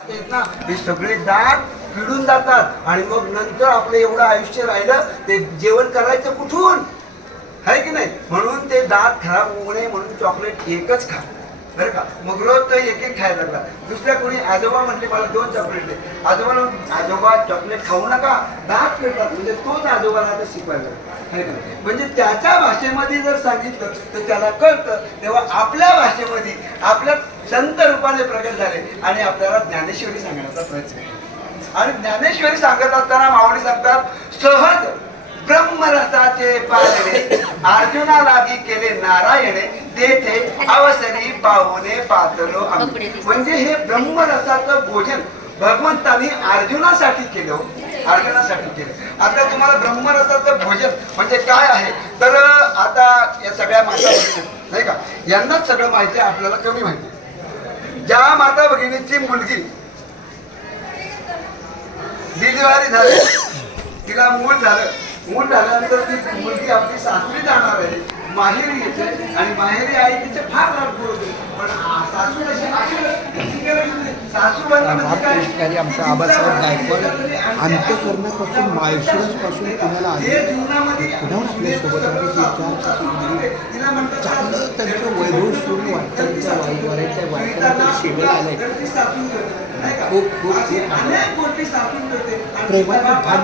आहेत ना हे सगळे दात पिळून जातात आणि मग नंतर आपलं एवढं आयुष्य राहिलं ते जेवण करायचं कुठून आहे की नाही. म्हणून ते दात खराब होऊ नये म्हणून चॉकलेट एकच खा बरं का. मग रोज तो एक एक खायला लागला. दुसऱ्या कोणी आजोबा म्हटले मला 2 चॉकलेट दे. आजोबा चॉकलेट खाऊ नका दात पिळतात म्हणजे तोच आजोबाला आता शिकवायला आहे का नाही. म्हणजे त्याच्या भाषेमध्ये जर सांगितलं तर त्याला कळतं. तेव्हा आपल्या भाषेमध्ये आपल्या संत रूपाने प्रगट झाले आणि आपल्याला ज्ञानेश्वरी सांगण्याचा प्रयत्न केला. आणि ज्ञानेश्वरी सांगत असताना माऊली सांगतात सहज ब्रह्मरसाचे पाजणे अर्जुना लागी केले नारायणे तेथे अवसरी पाहुणे पातलो आम्ही. म्हणजे हे ब्रह्मरसाचं भोजन भगवंतांनी अर्जुनासाठी केलं. अर्जुनासाठी केलं. आता तुम्हाला ब्रह्मरसाचं भोजन म्हणजे काय आहे तर आता या सगळ्या माता नाही का यांनाच सगळं माहिती आहे आपल्याला कमी माहिती. ज्या माता भगिनीची मुलगी डिलिव्हरी झाली तिला मूल झाल्यानंतर ती मुलगी आपली सासरी जाणार आहे माहेरी येते आणि माहेरी आई तिचे फार लाभ होते. पण सासू सासू आमचा आबासाहेब गायकवाड अंत्यकरणापासून माळशिरसपासून पुण्याला आले पुन्हा आपल्यासोबत चांगलं त्यांचं वैभव सुरू वाटतं वाईट शेवट आलंय. खूप खूप प्रेमाने भाग